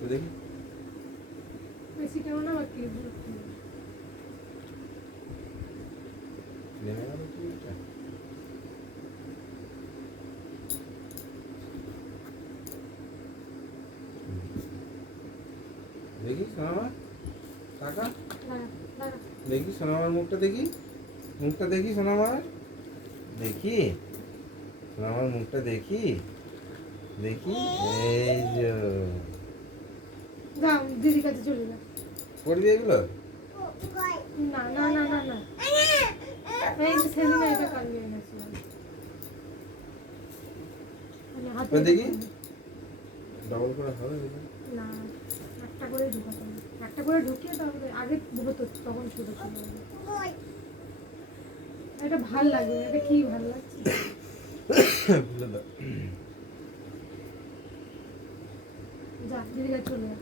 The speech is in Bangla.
তো দেখি বেশি কেমন না বাকি নেমে গেল চুলটা। দেখি সোনামার টাকা দেখি সোনামার মুখটা দেখি, মুখটা দেখি সোনামার, দেখি সোনামার মুখটা দেখি, দেখি এই যে যাও দিদির কাছে চলে যা। করবি এগুলো? না না না না না এই যে সেদিন এটা কালি হয়ে গেছে হাতে দেখি ডবল করে হবে না একটা করে ঢুকাতে হবে, একটা করে ঢুকিয়ে তারপরে আগে হতো তখন ছোট ছিল। এটা ভাল লাগে, এটা কি ভাল লাগছে ভুলে দাও। যা দিদির কাছে চলে যা।